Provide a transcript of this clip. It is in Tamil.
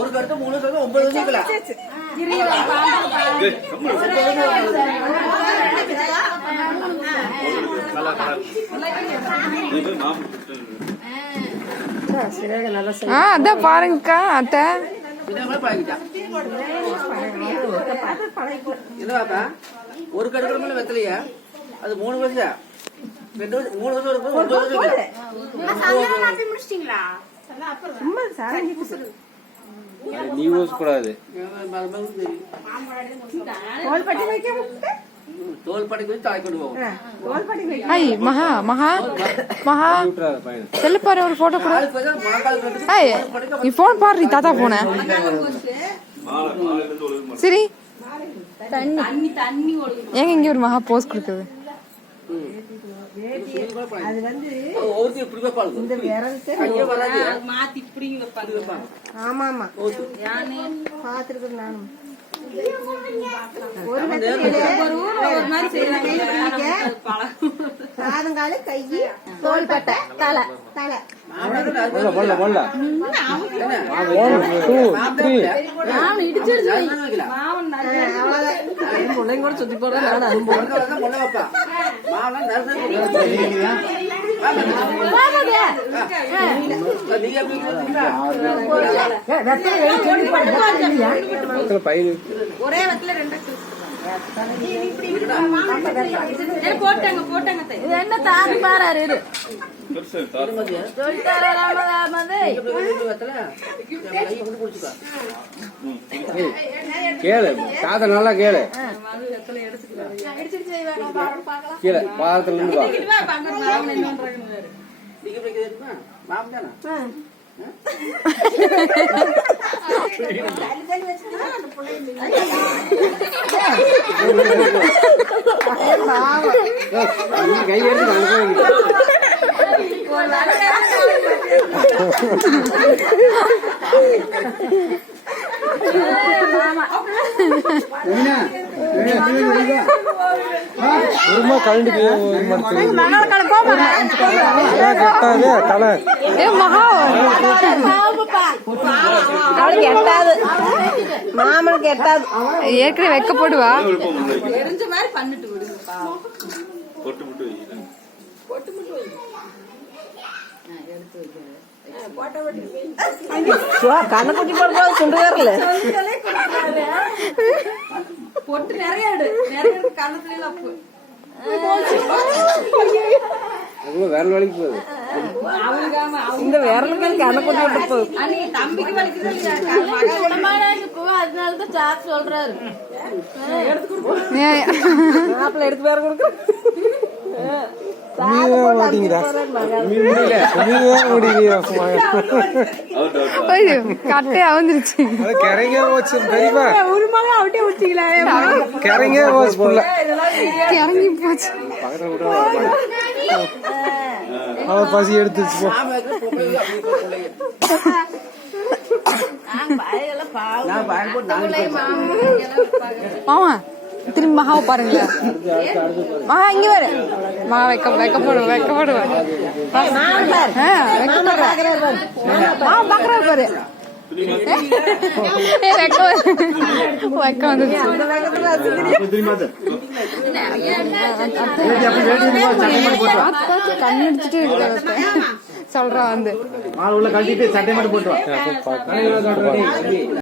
ஒரு கருத்து 3 9 வச்சுக்கலாம். அதான் பாருங்கக்கா அத்தை என்னவாக்கா ஒரு கடுக்கல வெத்தலையா அது 3 வருஷம் 3 வருஷம் முடிச்சிட்டீங்களா? நீ ஊசக்கூடாது. தோல்பட்டி வச்சு தாய் கொண்டு போவோம். மகா மகா மகா செல்லு பாரு ஒரு போட்டோ கூட. நீ போன் பாரு, நீ தாத்தா போன சரி. ஏங்க இங்க ஒரு மகா போஸ் கொடுக்குது. அது வந்து இந்த விரல் மாத்தி இப்படிங்க வைப்பாங்க. ஆமா ஆமா பாத்துருக்கேன் நானும். ஒரு மாதிரி காதுங்கால கை தோள்பட்டை தலை தலை கூட சுத்தி போறேன் ஒரே வத்துல 2 போட்டாங்க போட்டாங்க. இது என்ன தாரு பாரு கேளு தாத்தா நல்லா கேளு. கீழே பாதத்துல இருந்து கை எடுத்து கழுண்டு தலை எட்டாது மாமனுக்கு எட்டாது. ஏற்கனவே வைக்க போடுவா தெரிஞ்ச மாதிரி பண்ணிட்டு விடுங்க. கண்ணக்குட்டி போடும்போது சுண்டுவார்ல பொட்டு நிறைய கண்ணத்துல அப்பு விரல் வலிக்கு போகுது. இந்த விரலுக்கு கண்ணக்குட்டி விட்டு போகுது. தம்பிக்கு வலிக்குது. அதனாலதான் சாக்கு சொல்றாரு. மாப்பிள்ள எடுத்து வேற கொடுக்குற கட்டையா வந்துருச்சு. ஒரு மகன் அவட்டே வச்சுக்கல கிறங்கி போச்சு. பசி எடுத்துச்சு. மாமா திரும்பி மகாவை பாருங்களேன். மகா இங்க வர மகா வைக்கப்படுவேன் வைக்கப்படுறாரு பாரு. வைக்க வந்துச்சு. கண்ணடிச்சுட்டு சொல்றான் வந்து சட்டை மட்டும் போட்டு